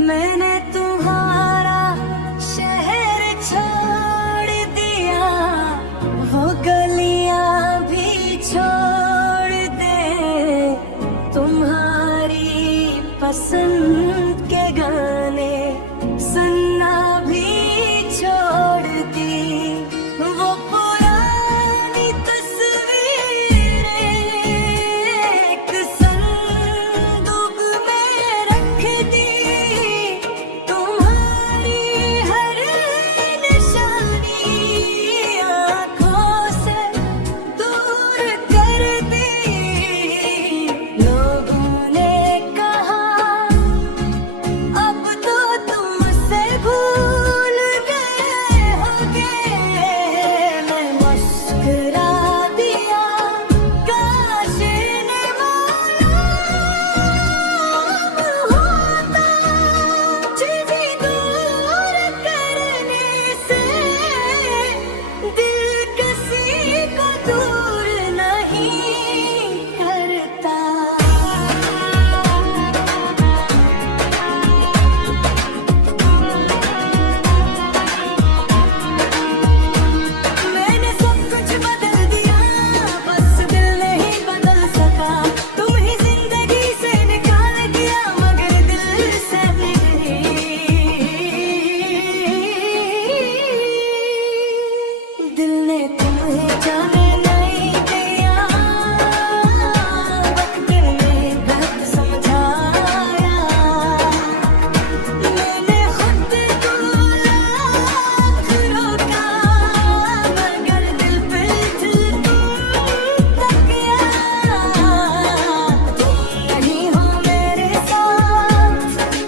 मैंने तुम्हारा शहर छोड़ दिया, वो गलियां भी छोड़ दे, तुम्हारी पसंद के गाने सुनना भी छोड़ दी। वो पुरानी तस्वीरें एक संदूक में रख दी, तुम्हारी हर निशानी आँखों से दूर कर दी। लोगों ने कहा अब तो तुमसे भूल गए होगे, मैं मुस्कुरा दिया, काश ने मालूम होता, चीज़ें दूर करने से दिल किसी को दूर नहीं करता। मैंने सब कुछ बदल दिया, बस दिल नहीं बदल सका, तुम ही जिंदगी से निकाल दिया, मगर दिल से नहीं। दिल ने तुम्हें जाने नहीं दिया, वक्त ने बहुत समझाया, मैंने खुद को लाख रोका, मगर दिल पे दिल तुम तक गया। तुम नहीं हो मेरे साथ,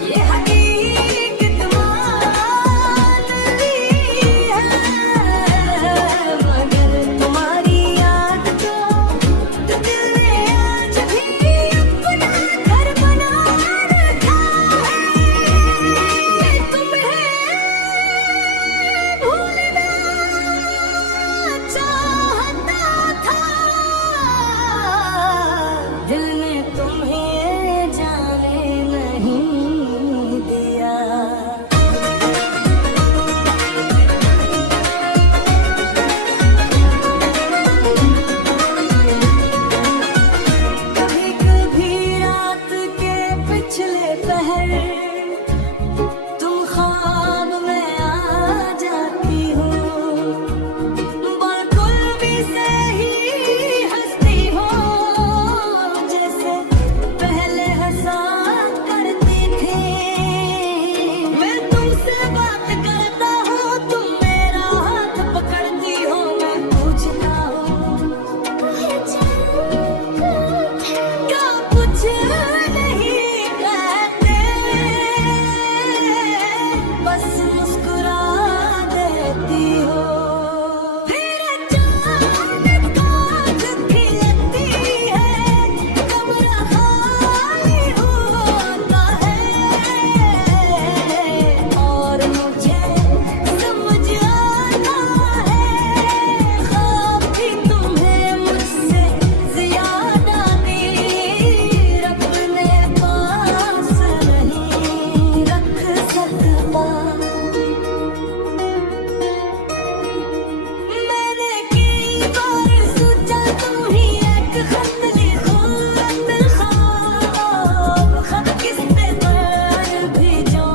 ये हकीकत मान ली है, मगर तुम्हारी याद को तो दिल ने आज भी अपना घर बना रखा है। तुम्हें भूलना चाहता था, दिल ने तुम्हें जाने नहीं दिया। कभी कभी रात के पिछले पहर तुम ख्वाब में आ जाती हो, बिल्कुल भी सही हंसती हो, जैसे पहले हंसा करती थी। मैं तुमसे बात करता हूँ, तुम मेरा हाथ पकड़ती हो, मैं पूछता हूँ क्या कुछ नहीं कहते, बस मुस्कुरा देती हो। फिर अचानक आँख खिलती है, कमरा खाली होता है, और मुझे समझ आता है, ख्वाब भी तुम्हें मुझसे ज़्यादा दी, रब ने पास नहीं रख सकता। मैंने की बार सोचा तुम ही एक खत लिखो, ख्वाब खत किससे पर भेजो,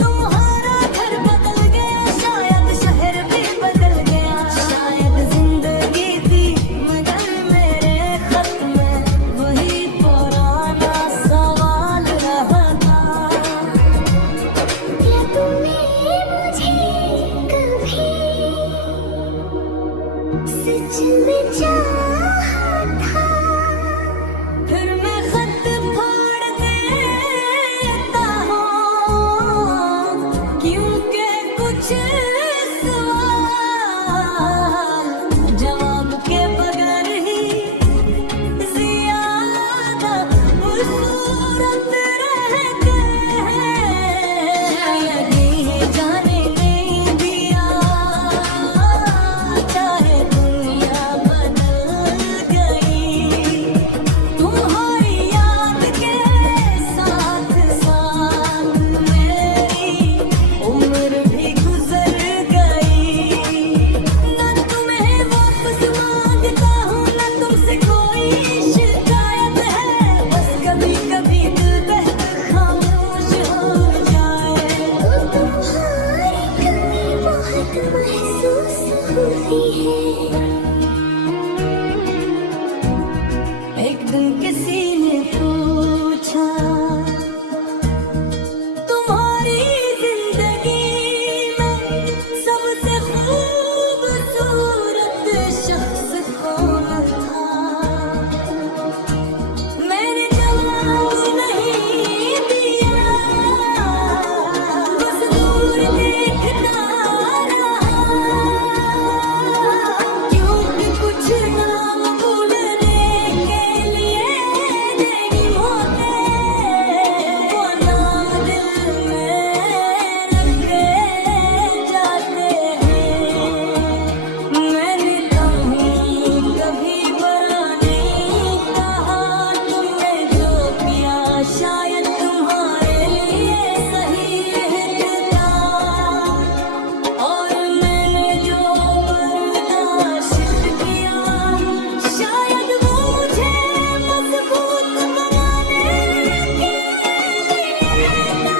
तुम्हारा घर बदल गया, शायद शहर भी बदल गया, शायद जिंदगी थी मगर मेरे खत में वही पुराना सवाल रहा था। क्या तुमने मुझे कभी सच में चाहा था? फिर मैं खत फाड़ देता हूँ, क्योंकि कुछ सवाल जवाब के बगैर ही ज़्यादा खूबसूरत रह गए हैं। शायद ये जाने नहीं दिया महसूस होती है। एक दिन किसी ने पूछा तुम्हारी जिंदगी में सबसे खूबसूरत शख्स कौन था। मैंने जवाब नहीं दिया, बस दूर देखता रहा, क्योंकि कुछ नाम भूलने के लिए नहीं होते, वो नाम दिल में रखे जाते हैं। मैंने कभी बुरा नहीं कहा, तुमने जो किया शायद तुम्हारे लिए सही था, और मैंने जो बर्दाश्त किया शायद वो मुझे मजबूत बनाने के लिए था।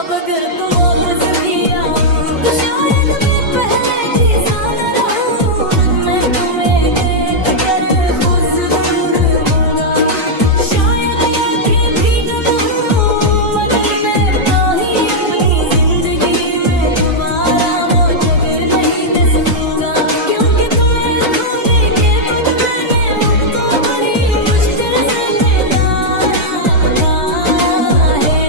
अब अगर तुम वापस भी आओ तो शायद मैं पहले जैसा न रहूं। मैं तुम्हें देख कर खुश रहूंगा, शायद आंखें भी न लूं, मगर मैं कहीं अपनी जिंदगी में तुम्हारा वो जगह नहीं दे सकूंगा, क्योंकि तुम्हें खोने के बाद मैंने उसको बड़ी मुश्किल से निकाला है।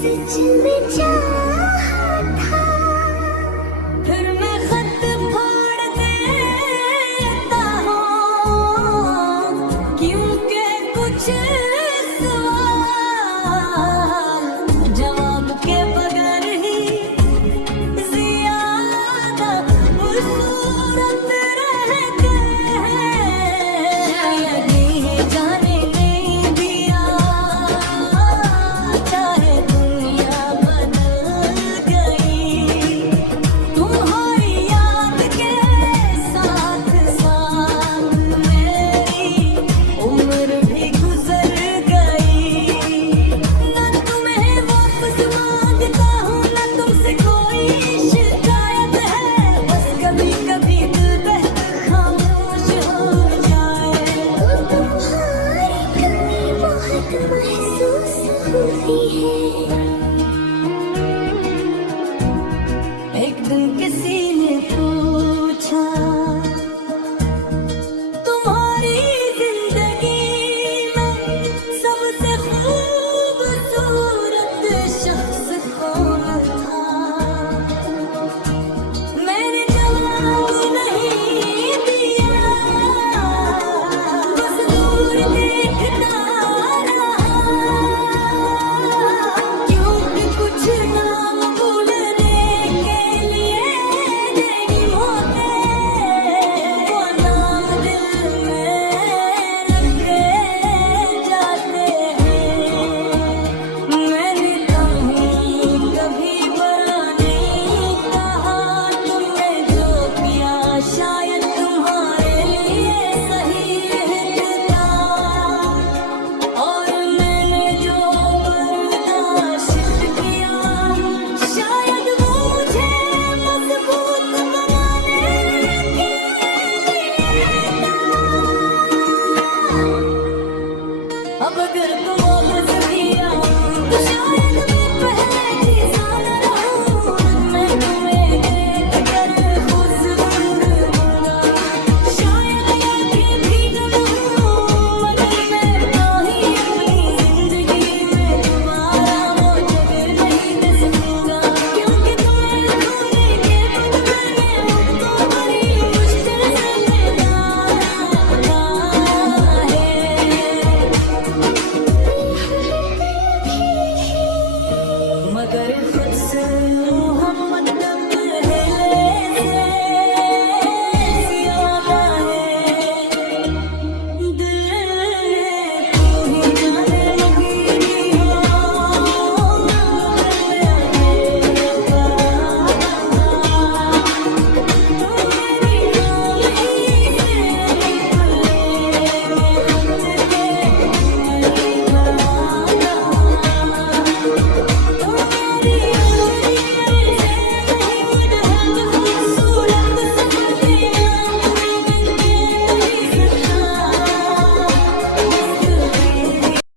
सच में चाहा था, फिर मैं खत फाड़ देता हूँ, क्योंकि कुछ सवाल जवाब के बगैर ही ज्यादा खूबसूरत रहते हैं। ये जाने नहीं दिया, चाहे दुनिया बदल गई, तुम्हारी याद के साथ साथ मेरी उम्र भी गुजर गई। ना तुम्हें वापस मांगता हूँ, ना तुमसे कोई शिकायत है, बस कभी कभी दिल बहकर खामोश हो जाए। तुम्हारी कमी बहुत महसूस होती है।